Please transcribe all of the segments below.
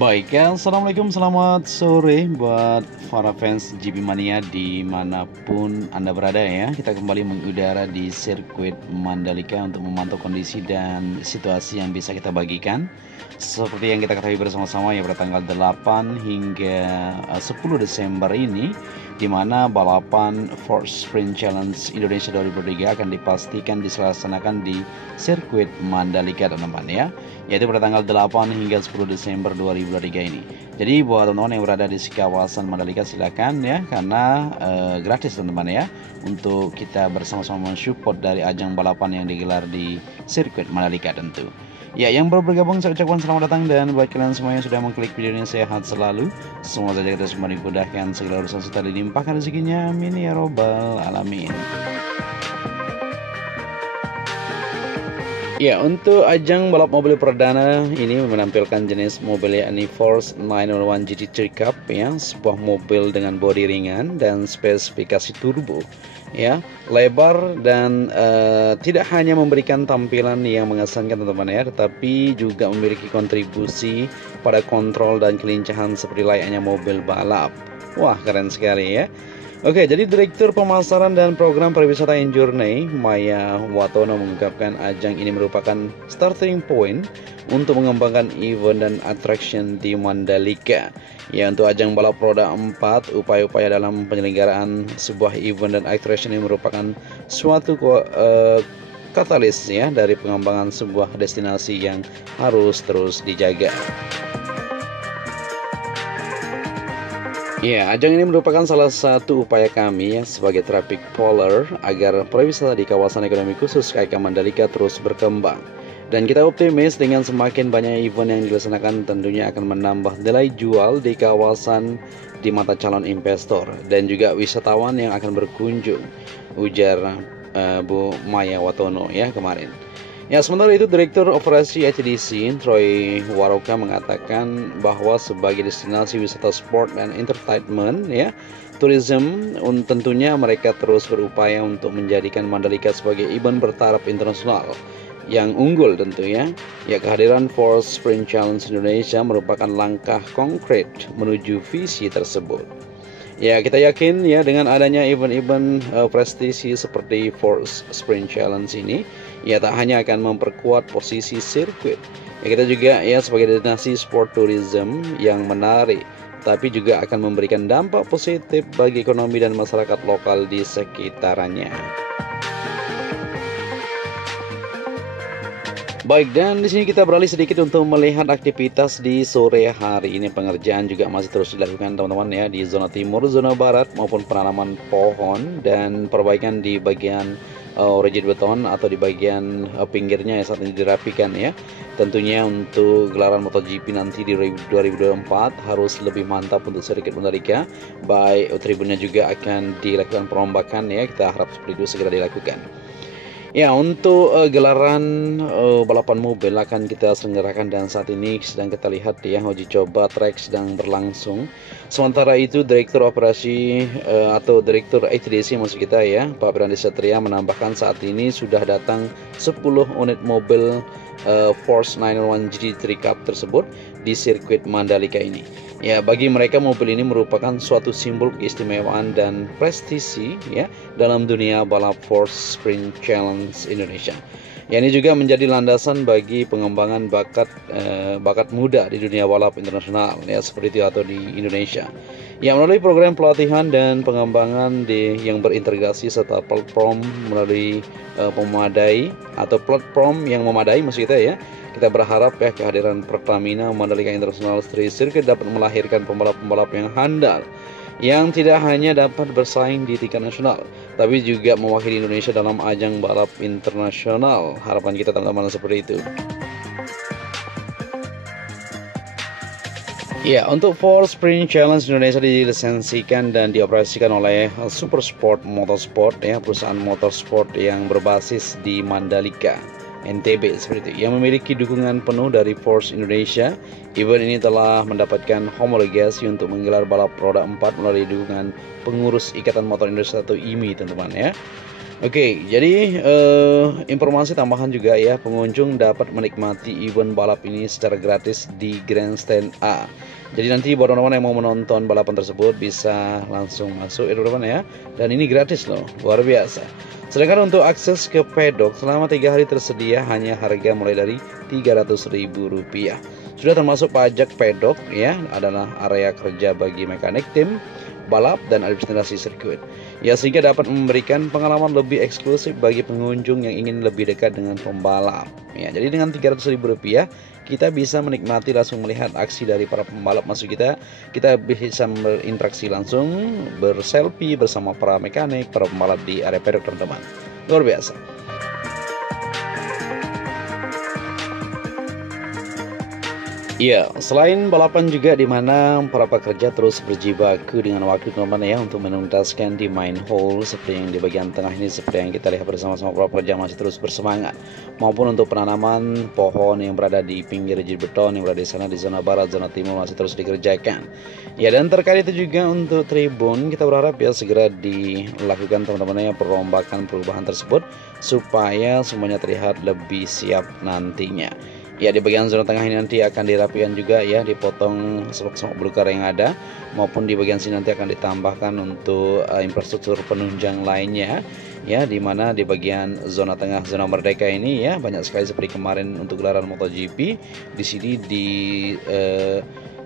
Baik ya, Assalamualaikum, selamat sore buat para fans GP Mania dimanapun Anda berada ya. Kita kembali mengudara di sirkuit Mandalika untuk memantau kondisi dan situasi yang bisa kita bagikan. Seperti yang kita ketahui bersama-sama ya, pada tanggal 8 hingga 10 Desember ini, di mana balapan Force Sprint Challenge Indonesia 2023 akan dipastikan dilaksanakan di sirkuit Mandalika teman-teman ya, yaitu pada tanggal 8 hingga 10 Desember 2023 ini. Jadi buat teman-teman yang berada di kawasan Mandalika silakan ya, karena gratis teman-teman ya, untuk kita bersama-sama mensupport dari ajang balapan yang digelar di sirkuit Mandalika tentu. Ya, yang baru bergabung saya ucapkan selamat datang, dan buat kalian semua yang sudah mengklik video ini sehat selalu. Semua saja kita semua dimudahkan, segala urusan serta dilimpahkan rezekinya, amin ya robbal alamin. Ya, untuk ajang balap mobil perdana ini menampilkan jenis mobil yakni Force 901 GT3 Cup ya, sebuah mobil dengan bodi ringan dan spesifikasi turbo ya, lebar dan tidak hanya memberikan tampilan yang mengesankan teman-teman ya, tetapi juga memiliki kontribusi pada kontrol dan kelincahan seperti layaknya mobil balap. Wah, keren sekali ya. Oke, jadi Direktur Pemasaran dan Program Pariwisata Enjourney, Maya Watono, mengungkapkan ajang ini merupakan starting point untuk mengembangkan event dan attraction di Mandalika. Ya, untuk ajang balap roda 4, upaya-upaya dalam penyelenggaraan sebuah event dan attraction ini merupakan suatu katalis ya dari pengembangan sebuah destinasi yang harus terus dijaga. Ya, ajang ini merupakan salah satu upaya kami ya sebagai traffic poller agar pariwisata di kawasan ekonomi khusus KK Mandalika terus berkembang. Dan kita optimis dengan semakin banyak event yang dilaksanakan tentunya akan menambah nilai jual di kawasan di mata calon investor dan juga wisatawan yang akan berkunjung, ujar Bu Maya Watono ya kemarin. Ya, sementara itu Direktur Operasi HDC Troy Waroka mengatakan bahwa sebagai destinasi wisata sport dan entertainment ya, tourism, tentunya mereka terus berupaya untuk menjadikan Mandalika sebagai event bertaraf internasional yang unggul tentu ya. Ya, kehadiran Force Sprint Challenge Indonesia merupakan langkah konkret menuju visi tersebut. Ya, kita yakin ya dengan adanya event-event prestisi seperti Force Sprint Challenge ini, ya tak hanya akan memperkuat posisi sirkuit, ya kita juga ya sebagai destinasi sport tourism yang menarik, tapi juga akan memberikan dampak positif bagi ekonomi dan masyarakat lokal di sekitarnya. Baik, dan di sini kita beralih sedikit untuk melihat aktivitas di sore hari ini. Pengerjaan juga masih terus dilakukan teman-teman ya, di zona timur, zona barat maupun penanaman pohon dan perbaikan di bagian rigid beton atau di bagian pinggirnya yang saat ini dirapikan ya. Tentunya untuk gelaran MotoGP nanti di 2024 harus lebih mantap untuk sirkuit Mandalika. Baik tribunnya juga akan dilakukan perombakan ya, kita harap seperti itu segera dilakukan. Ya, untuk gelaran balapan mobil akan kita selenggarakan dan saat ini sedang kita lihat ya, uji coba track sedang berlangsung. Sementara itu Direktur Operasi atau Direktur HDC maksud kita ya, Pak Brandi Satria menambahkan saat ini sudah datang 10 unit mobil Force 901 GT3 Cup tersebut di sirkuit Mandalika ini. Ya, bagi mereka mobil ini merupakan suatu simbol keistimewaan dan prestisi ya dalam dunia balap Force Sprint Challenge Indonesia. Ya, ini juga menjadi landasan bagi pengembangan bakat muda di dunia balap internasional ya seperti itu atau di Indonesia. Ya, melalui program pelatihan dan pengembangan yang berintegrasi serta platform melalui platform yang memadai maksud kita ya. Kita berharap ya kehadiran Pertamina Mandalika International Street Circuit dapat melahirkan pembalap-pembalap yang handal yang tidak hanya dapat bersaing di tingkat nasional, tapi juga mewakili Indonesia dalam ajang balap internasional. Harapan kita teman-teman seperti itu. Ya, untuk Force Sprint Challenge Indonesia dilisensikan dan dioperasikan oleh Super Sport Motorsport, ya, perusahaan motorsport yang berbasis di Mandalika, NTB seperti itu, yang memiliki dukungan penuh dari Force Indonesia. Event ini telah mendapatkan homologasi untuk menggelar balap roda 4 melalui dukungan pengurus Ikatan Motor Indonesia atau IMI, teman-teman ya. Oke, jadi informasi tambahan juga ya, pengunjung dapat menikmati event balap ini secara gratis di Grandstand A. Jadi nanti buat teman-teman yang mau menonton balapan tersebut bisa langsung masuk ya teman-teman ya. Dan ini gratis loh, luar biasa. Sedangkan untuk akses ke pedok selama 3 hari tersedia hanya harga mulai dari Rp300.000. Sudah termasuk pajak pedok ya, adalah area kerja bagi mekanik tim balap dan administrasi sirkuit. Ya, sehingga dapat memberikan pengalaman lebih eksklusif bagi pengunjung yang ingin lebih dekat dengan pembalap. Ya, jadi dengan Rp300.000 kita bisa menikmati langsung melihat aksi dari para pembalap. Maksud kita bisa berinteraksi langsung, berselfie bersama para mekanik, para pembalap di area paddock teman-teman. Luar biasa. Iya, selain balapan juga di mana para pekerja terus berjibaku dengan waktu teman-teman ya untuk menuntaskan di main hole seperti yang di bagian tengah ini, seperti yang kita lihat bersama-sama para pekerja masih terus bersemangat, maupun untuk penanaman pohon yang berada di pinggir jid beton yang berada di sana di zona barat, zona timur masih terus dikerjakan. Ya, dan terkait itu juga untuk tribun kita berharap ya segera dilakukan teman-teman ya perombakan perubahan tersebut supaya semuanya terlihat lebih siap nantinya. Ya, di bagian zona tengah ini nanti akan dirapikan juga ya, dipotong semak-semak belukar yang ada, maupun di bagian sini nanti akan ditambahkan untuk infrastruktur penunjang lainnya ya, di mana di bagian zona tengah, zona merdeka ini ya banyak sekali seperti kemarin untuk gelaran MotoGP. Di sini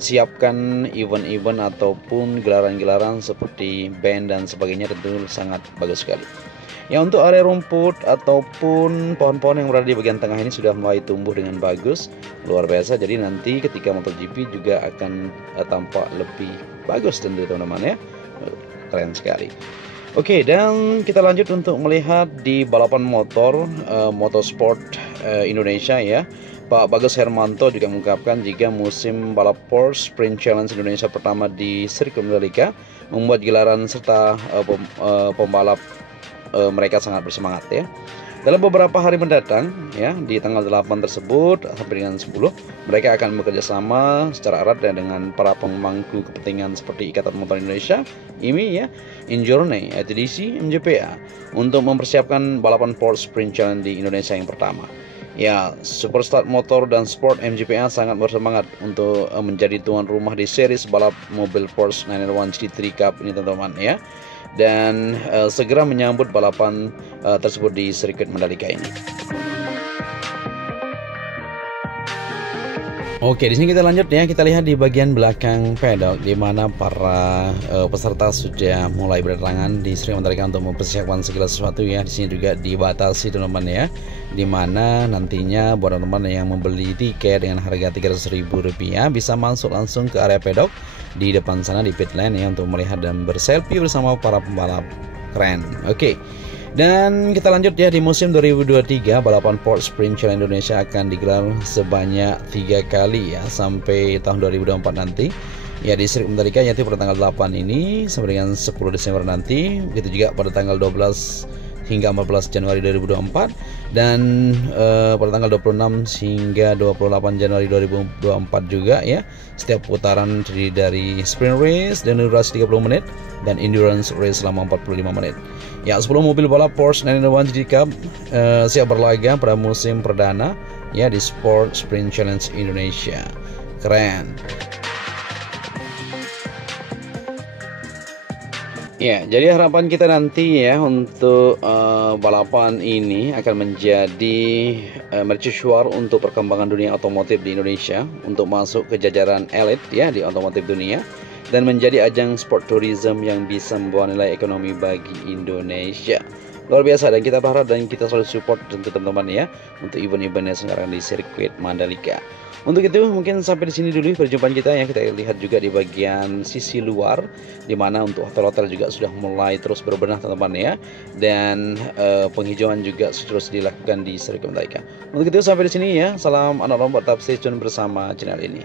siapkan event-event ataupun gelaran-gelaran seperti band dan sebagainya, tentu sangat bagus sekali. Ya, untuk area rumput ataupun pohon-pohon yang berada di bagian tengah ini sudah mulai tumbuh dengan bagus, luar biasa. Jadi nanti ketika MotoGP juga akan tampak lebih bagus tentu teman-teman ya, keren sekali. Oke, dan kita lanjut untuk melihat di balapan motor motorsport Indonesia ya. Pak Bagus Hermanto juga mengungkapkan jika musim balap Porsche Sprint Challenge Indonesia pertama di sirkuit Mandalika membuat gelaran serta pembalap mereka sangat bersemangat ya. Dalam beberapa hari mendatang ya, di tanggal 8 tersebut sampai dengan 10, mereka akan bekerja sama secara erat dengan para pemangku kepentingan seperti Ikatan Motor Indonesia, IMI ya, Injourney, ETDC, MJPA untuk mempersiapkan balapan Porsche Sprint Challenge di Indonesia yang pertama. Ya, Superstar Motor dan Sport MJPA sangat bersemangat untuk menjadi tuan rumah di series balap mobil Porsche 911 GT3 Cup ini teman-teman ya. Dan segera menyambut balapan tersebut di sirkuit Mandalika ini. Oke, di sini kita lanjut ya. Kita lihat di bagian belakang paddock di mana para peserta sudah mulai berdatangan di sirkuit Mandalika untuk mempersiapkan segala sesuatu ya. Di sini juga dibatasi teman-teman ya, di mana nantinya buat teman-teman yang membeli tiket dengan harga Rp300.000 bisa masuk langsung ke area paddock di depan sana di pit lane ya untuk melihat dan berselfie bersama para pembalap keren. Oke. Dan kita lanjut ya, di musim 2023 balapan Porsche Sprint Challenge Indonesia akan digelar sebanyak 3 kali ya sampai tahun 2024 nanti. Ya, di sirkuit Mandalika yaitu pada tanggal 8 ini sampai dengan 10 Desember nanti. Begitu juga pada tanggal 12 hingga 14 Januari 2024 dan pada tanggal 26 hingga 28 Januari 2024 juga ya. Setiap putaran terdiri dari sprint race dan durasi 30 menit dan endurance race selama 45 menit. Ya, 10 mobil balap Porsche 911 GT Cup siap berlaga pada musim perdana ya di Sport Sprint Challenge Indonesia. Keren. Ya, jadi harapan kita nanti ya untuk balapan ini akan menjadi mercusuar untuk perkembangan dunia otomotif di Indonesia untuk masuk ke jajaran elit ya di otomotif dunia dan menjadi ajang sport tourism yang bisa membawa nilai ekonomi bagi Indonesia. Luar biasa, dan kita berharap dan kita selalu support tentu teman-teman ya untuk event-event yang sekarang di sirkuit Mandalika. Untuk itu mungkin sampai di sini dulu perjumpaan kita ya. Kita lihat juga di bagian sisi luar di mana untuk hotel-hotel juga sudah mulai terus berbenah teman-teman ya. Dan penghijauan juga terus dilakukan di sirkuit Mandalika. Untuk itu sampai di sini ya. Salam anak lomba, tetap stay tune bersama channel ini.